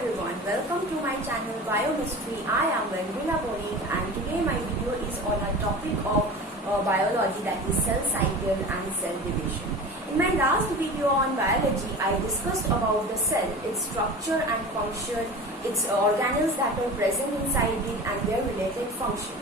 everyone, welcome to my channel Biomystery. I am Vendrina Boning and today my video is on a topic of biology, that is cell cycle and cell division. In my last video on biology, I discussed about the cell, its structure and function, its organelles that are present inside it and their related function.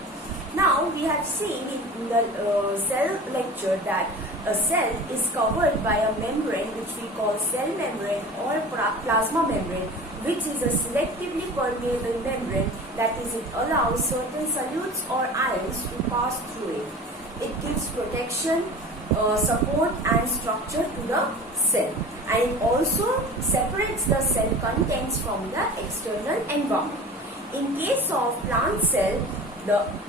Now we have seen in the cell lecture that a cell is covered by a membrane which we call cell membrane or plasma membrane, which is a selectively permeable membrane, that is, it allows certain solutes or ions to pass through it. It gives protection, support and structure to the cell, and it also separates the cell contents from the external environment. In case of plant cell,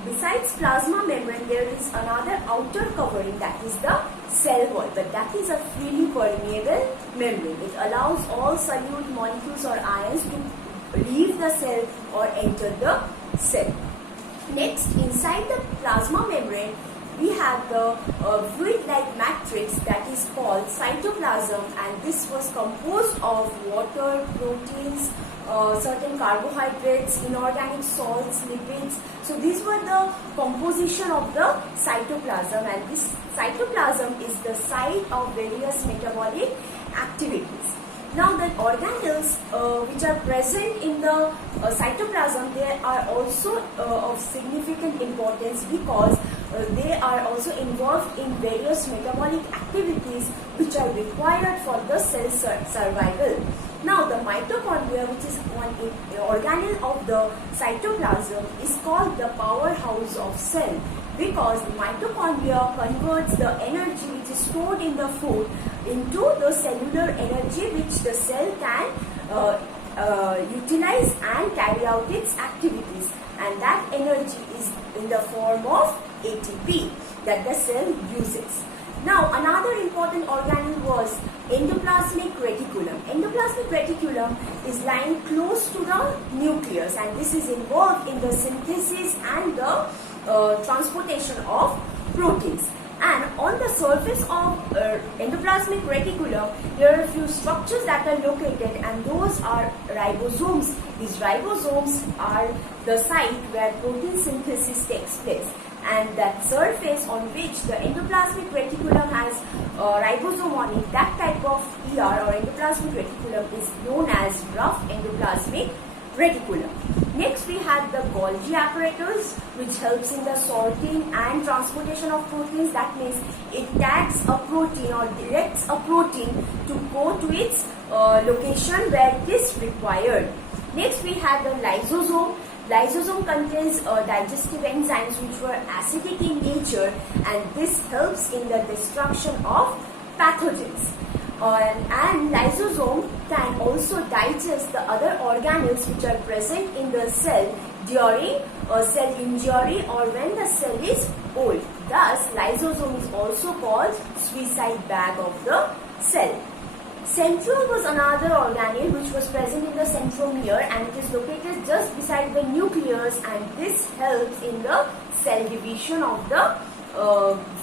besides plasma membrane, there is another outer covering, that is the cell wall, but that is a freely permeable membrane. It allows all solute molecules or ions to leave the cell or enter the cell. Next, inside the plasma membrane, we have the fluid-like matrix that is called cytoplasm, and this was composed of water, proteins, certain carbohydrates, inorganic salts, lipids. So these were the composition of the cytoplasm, and this cytoplasm is the site of various metabolic activities. Now the organelles which are present in the cytoplasm, they are also of significant importance because they are also involved in various metabolic activities which are required for the cell survival. Now the mitochondria, which is one organelle of the cytoplasm, is called the powerhouse of cell because the mitochondria converts the energy which is stored in the food into the cellular energy which the cell can utilize and carry out its activities, and that energy is in the form of ATP that the cell uses. Now another important organelle was endoplasmic reticulum. Endoplasmic reticulum is lying close to the nucleus, and this is involved in the synthesis and the transportation of proteins. And on the surface of endoplasmic reticulum, there are a few structures that are located, and those are ribosomes. These ribosomes are the site where protein synthesis takes place, and that surface on which the endoplasmic reticulum has ribosome on it, that type of ER or endoplasmic reticulum is known as rough endoplasmic reticulum. Next, we have the Golgi apparatus, which helps in the sorting and transportation of proteins. That means it tags a protein or directs a protein to go to its location where it is required. Next, we have the lysosome. Lysosome contains digestive enzymes which were acidic in nature, and this helps in the destruction of pathogens. And lysosome can also digest the other organelles which are present in the cell during cell injury or when the cell is old. Thus, lysosome is also called suicide bag of the cell. Centriole was another organelle which was present in the centromere, and it is located just beside the nucleus, and this helps in the cell division of the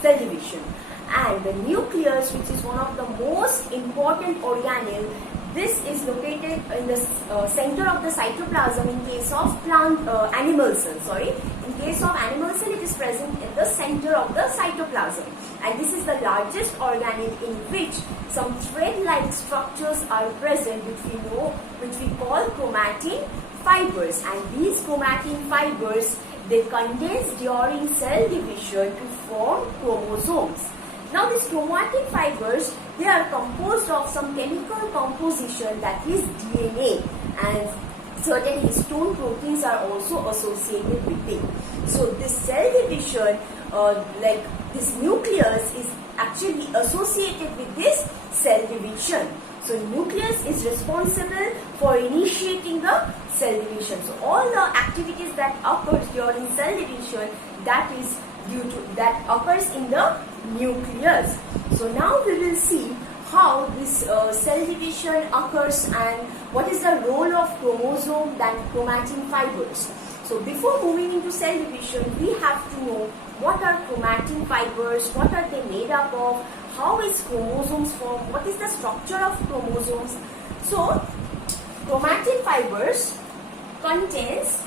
cell division. And the nucleus, which is one of the most important organelle, this is located in the center of the cytoplasm in case of animal cell. In case of animal cell, it is present in the center of the cytoplasm, and this is the largest organelle in which some thread-like structures are present which we call chromatin fibers, and these chromatin fibers, they condense during cell division to form chromosomes. Now these chromatin fibers, they are composed of some chemical composition, that is DNA, and certain histone proteins are also associated with it. So this cell division, like this nucleus, is actually associated with this cell division. So nucleus is responsible for initiating the cell division. So all the activities that occurs during cell division, that occurs in the nucleus. So now we will see how this cell division occurs and what is the role of chromosome and chromatin fibers. So before moving into cell division, we have to know what are chromatin fibers, what are they made up of, how is chromosomes formed, what is the structure of chromosomes. So chromatin fibers contains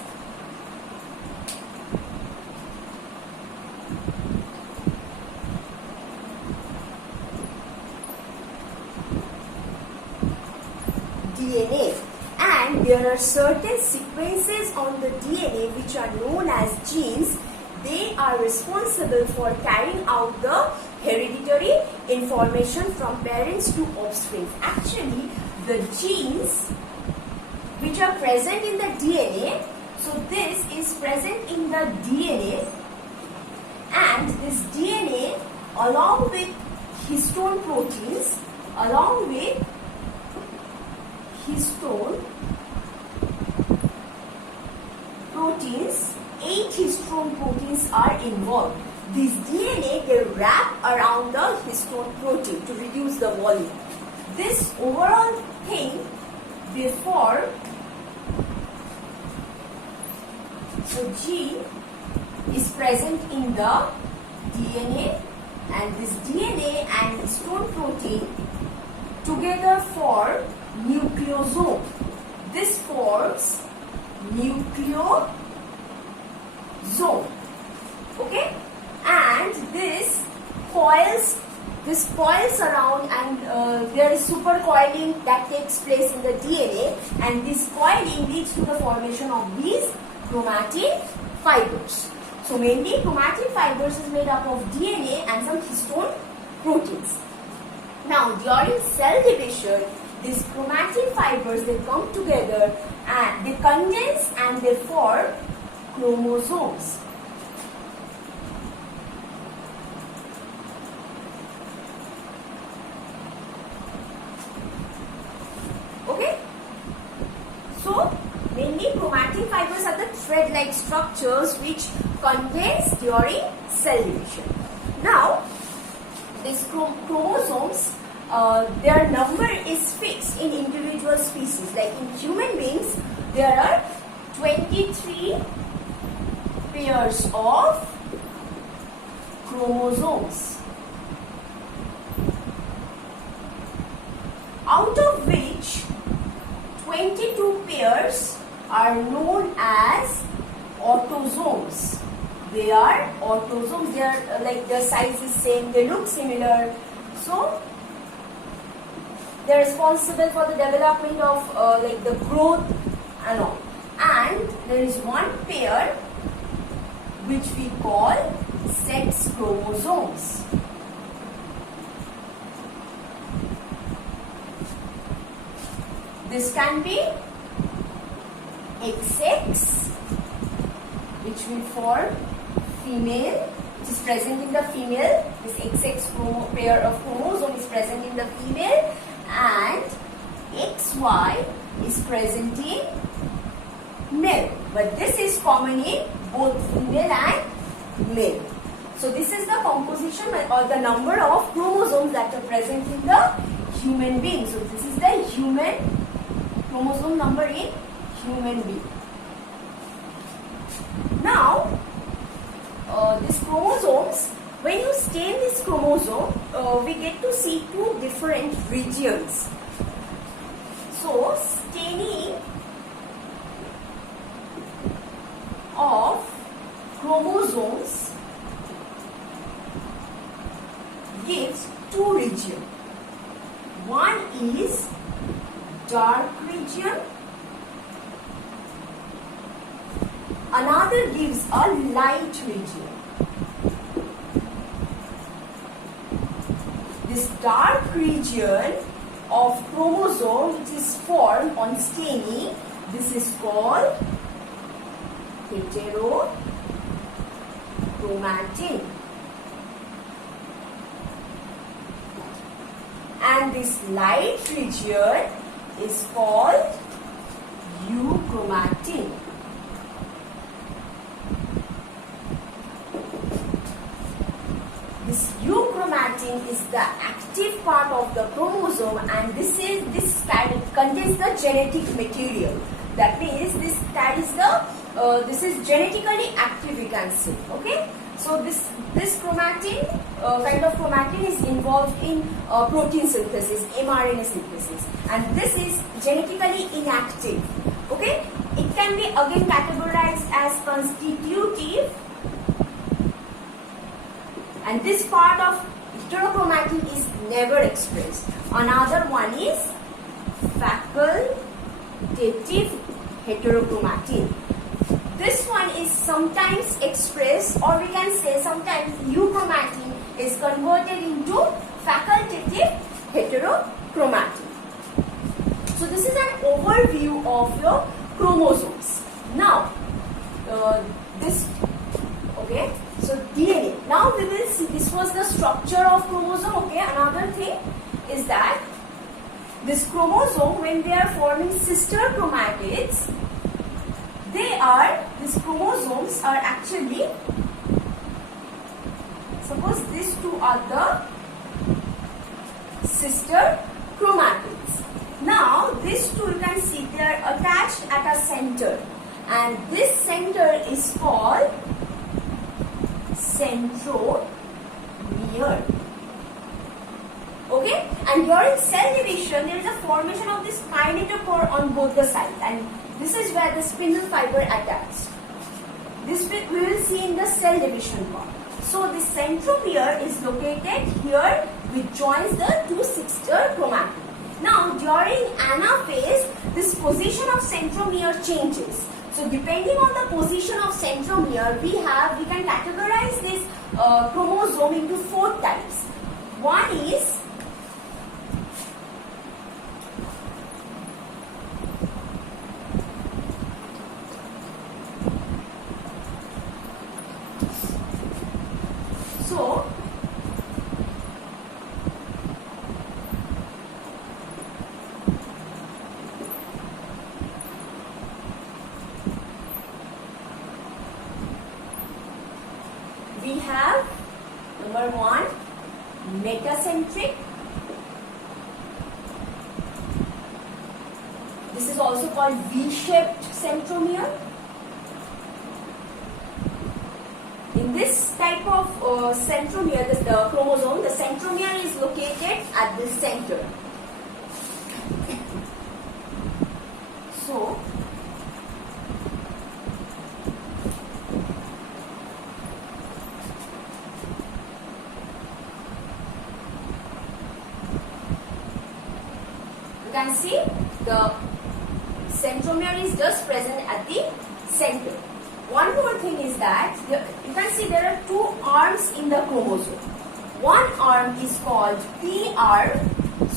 DNA, and there are certain sequences on the DNA which are known as genes. They are responsible for carrying out the hereditary information from parents to offspring. Actually, the genes which are present in the DNA, so this is present in the DNA, and this DNA along with histone proteins, histone proteins, 8 histone proteins are involved. These DNA, they wrap around the histone protein to reduce the volume. This overall thing, they form, so gene is present in the DNA, and this DNA and histone protein together form nucleosome. This forms nucleosome. Okay, and this coils around, and there is supercoiling that takes place in the DNA, and this coiling leads to the formation of these chromatin fibers. So mainly chromatin fibers is made up of DNA and some histone proteins. Now during cell division, these chromatin fibers, they come together and they condense and they form chromosomes. Okay? So mainly chromatin fibers are the thread-like structures which condense during cell division. Now these chromosomes, their number is fixed in individual species. Like in human beings, there are 23 pairs of chromosomes, out of which 22 pairs are known as autosomes. They are autosomes. They are like their size is same, they look similar, so they are responsible for the development of like the growth and all. And there is one pair which we call sex chromosomes. This can be XX, which will form female, which is present in the female. This XX pair of chromosome is present in the female, and XY is present in male. But this is common in both female and male. So this is the composition or the number of chromosomes that are present in the human being. So this is the human chromosome number in human being. Now, these chromosomes, when you stain this chromosome, we get to see two different regions. So, staining of chromosomes gives two regions. One is dark region, another gives a light region. This dark region of chromosome which is formed on staining, this is called heterochromatin. And this light region is called euchromatin. This euchromatin is the active part of the chromosome, and this contains the genetic material. That means this is genetically active, we can say. Okay. So this chromatin, kind of chromatin is involved in protein synthesis, mRNA synthesis, and this is genetically inactive. Okay, it can be again categorized as constitutive, and this part of heterochromatin is never expressed. Another one is facultative heterochromatin. This one is sometimes expressed, or we can say sometimes euchromatin is converted into facultative heterochromatin. So this is an overview of your chromosomes. Now, so DNA. Now we will see, this was the structure of chromosome. Okay, another thing is that this chromosome, when they are forming sister chromatids, these chromosomes are actually, suppose these two are the sister chromatids. Now these two, you can see, they are attached at a center, and this center is called centromere. Okay, and during cell division there is a formation of this kinetochore on both the sides, and this is where the spindle fiber attached. This we will see in the cell division part. So the centromere is located here, which joins the two sister chromatids. Now during anaphase, this position of centromere changes. So depending on the position of centromere, we can categorize this chromosome into 4 types. One is we have number 1, metacentric. This is also called V-shaped centromere. In this type of centromere, the chromosome, the centromere is located at the center. So you can see the centromere is just present at the center. One more thing is that you can see there are 2 arms in the chromosome. One arm is called PR.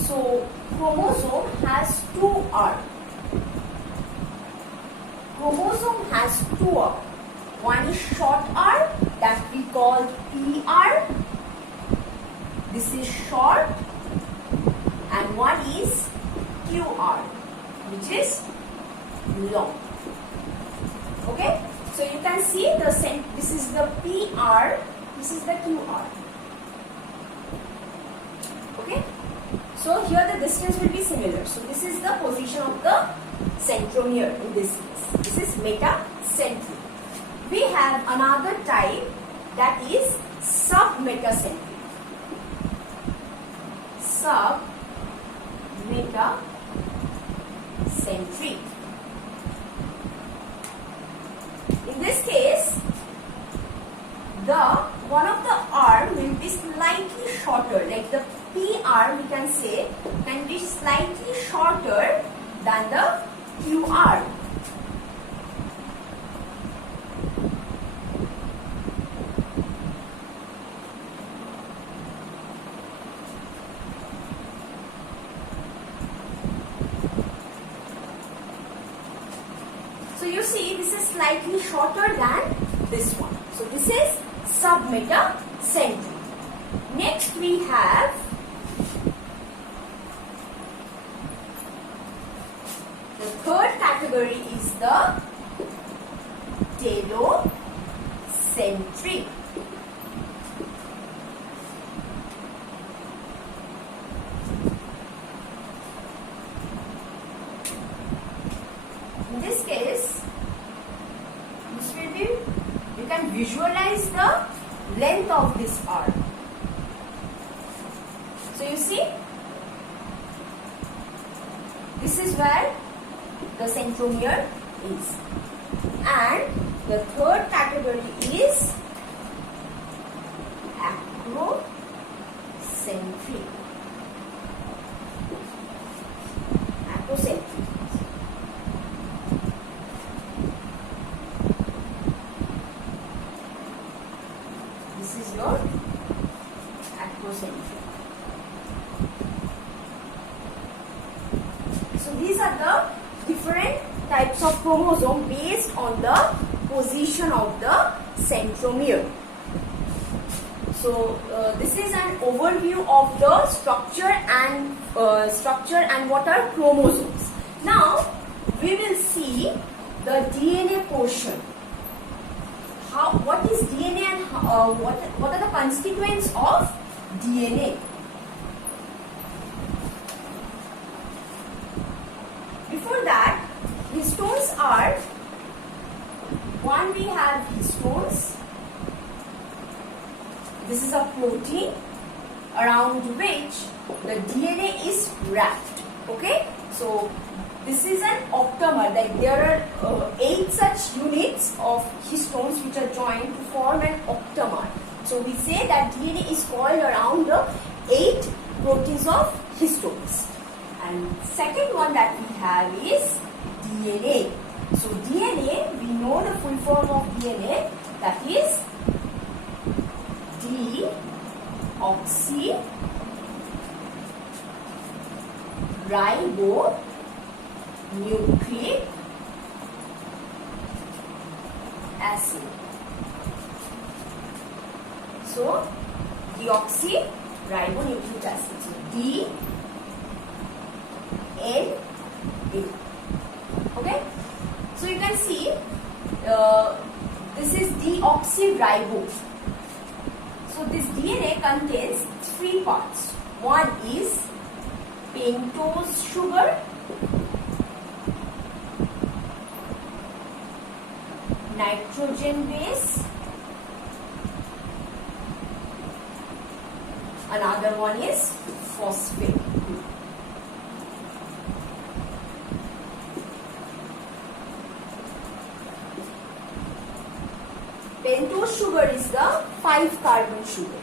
So chromosome has 2 arms. Chromosome has 2 arms. One is short arm that we call PR. This is short, and one is QR, which is long. Okay, so you can see this is the PR, this is the QR. Okay, so here the distance will be similar. So this is the position of the centromere in this case. This is metacentric. We have another type, that is submetacentric. Submetacentric. In this case, one of the arm will be slightly shorter, like the P arm, we can say, can be slightly shorter than the Q arm. So you see, this is slightly shorter than this one. So this is submetacentric. Next we have the third category is the telocentric. In this case, this will be, you can visualize the length of this R. So you see, this is where the centromere is. And the third category is acrocentric. Acrocentric. This is your acrocentric. So these are the different types of chromosome based on the position of the centromere. So this is an overview of the structure and what are chromosomes. Now we will see the DNA portion. What is DNA and what are the constituents of DNA? Before that, histones are, one we have histones. This is a protein around which the DNA is wrapped. Okay, so this is an octamer. Like there are 8 such units of histones which are joined to form an octamer. So we say that DNA is coiled around the 8 proteins of histones. And second one that we have is DNA. So DNA, we know the full form of DNA, that is deoxyribonucleic acid. So deoxyribonucleic acid. So DNA. Okay. So you can see this is deoxyribose. So this DNA contains 3 parts. One is pentose sugar, nitrogen base, another one is phosphate. Pentose sugar is the 5-carbon sugar.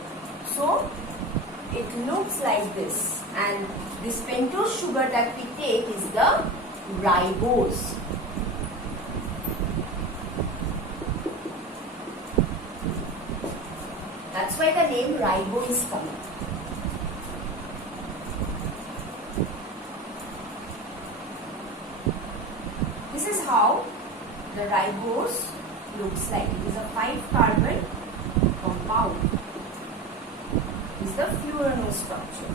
So it looks like this, and this pentose sugar that we take is the ribose. That's why the name ribo is coming. This is how the ribose looks like. It is a 5-carbon compound. This is the furanose structure.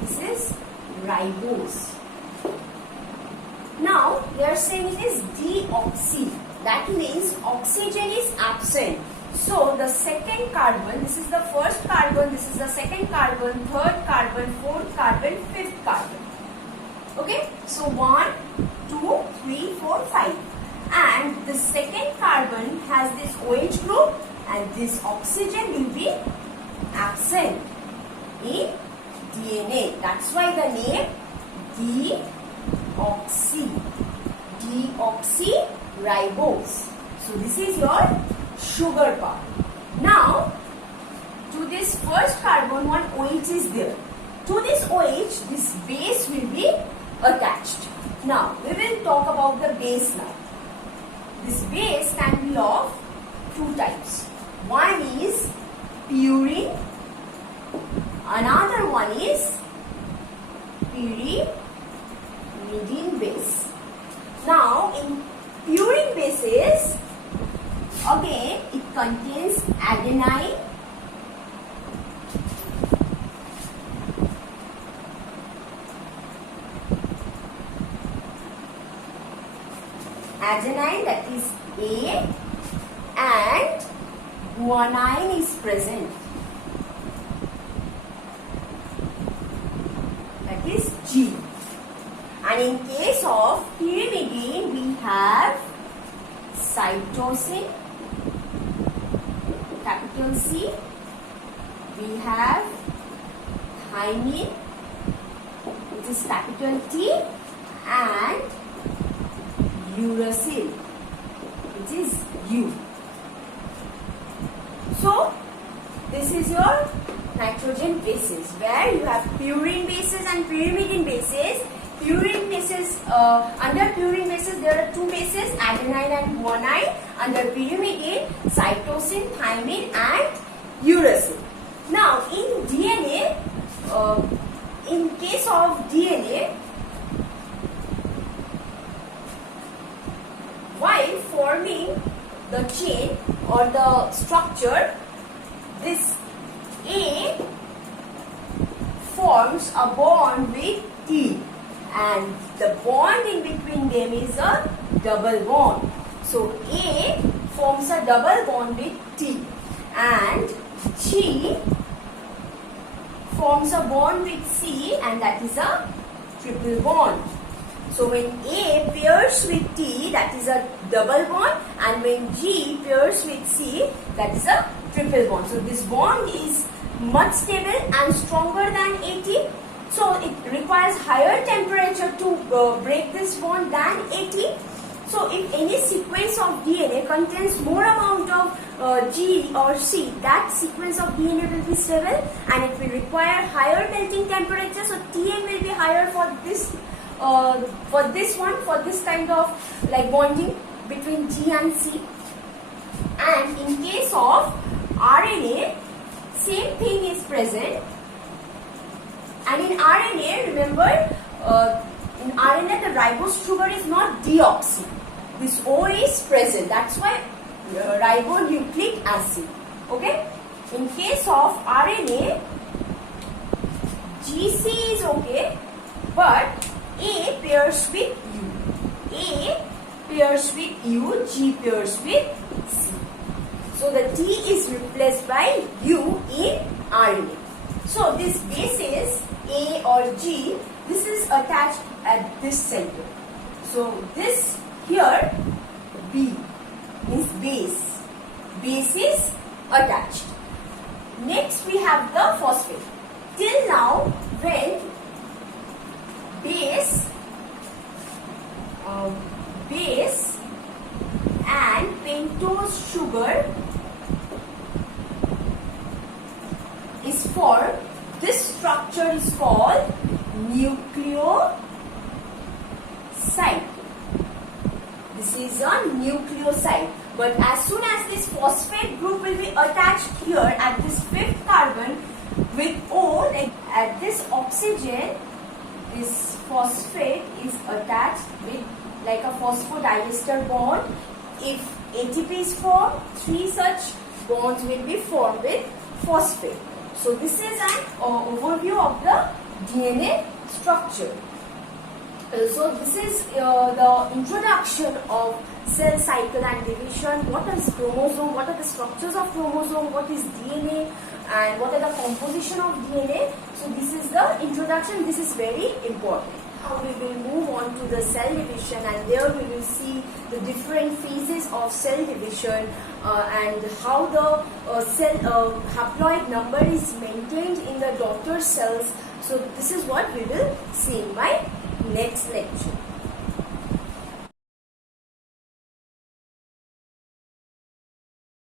This is ribose. Now they are saying it is deoxy. That means oxygen is absent. So the second carbon, this is the first carbon, this is the second carbon, third carbon, fourth carbon, fifth carbon. Okay, so 1, 2, 3, 4, 5. And the second carbon has this OH group, and this oxygen will be absent in DNA. That's why the name deoxyribose. So this is your sugar part. Now, to this first carbon, one OH is there. To this OH, this base will be attached. Now, we will talk about the base now. This base can be of 2 types. One is purine, another one is pyrimidine base. Now, in purine bases, again it contains adenine, that is A, and guanine is present, that is G. And in case of pyrimidine, we have cytosine, capital C. We have thymine, which is capital T, and uracil, which is U. So this is your nitrogen bases, where you have purine bases and pyrimidine bases. Purine bases, under purine bases there are two bases, adenine and guanine. Under pyrimidine, cytosine, thymine and uracil. Now in DNA, in case of DNA, while forming the chain or the structure, this A forms a bond with T, and the bond in between them is a double bond. So A forms a double bond with T, and G forms a bond with C, and that is a triple bond. So when A pairs with T, that is a double bond, and when G pairs with C, that is a triple bond. So this bond is much stable and stronger than AT. So it requires higher temperature to break this bond than AT. So if any sequence of DNA contains more amount of G or C, that sequence of DNA will be stable and it will require higher melting temperature. So Tm will be higher for this kind of like bonding between G and C. And in case of RNA, same thing is present. And in RNA, remember, in RNA the ribose sugar is not deoxy. This O is present. That's why ribonucleic acid. Okay. In case of RNA, GC is okay, but A pairs with U. A pairs with U, G pairs with C. So the T is replaced by U in RNA. So this base is A or G, this is attached at this center. So this here B means base. Base is attached. Next we have the phosphate. Till now when base and pentose sugar is formed, this structure is called nucleoside. This is a nucleoside. But as soon as this phosphate group will be attached here at this fifth carbon with O, like at this oxygen, this phosphate is attached with like a phosphodiester bond. If ATP is formed, 3 such bonds will be formed with phosphate. So this is an overview of the DNA structure. So this is the introduction of cell cycle and division. What is chromosome? What are the structures of chromosome? What is DNA? And what are the composition of DNA? So this is the introduction. This is very important. Now we will move on to the cell division, and there we will see the different phases of cell division and how the cell haploid number is maintained in the daughter cells. So this is what we will see in my next lecture.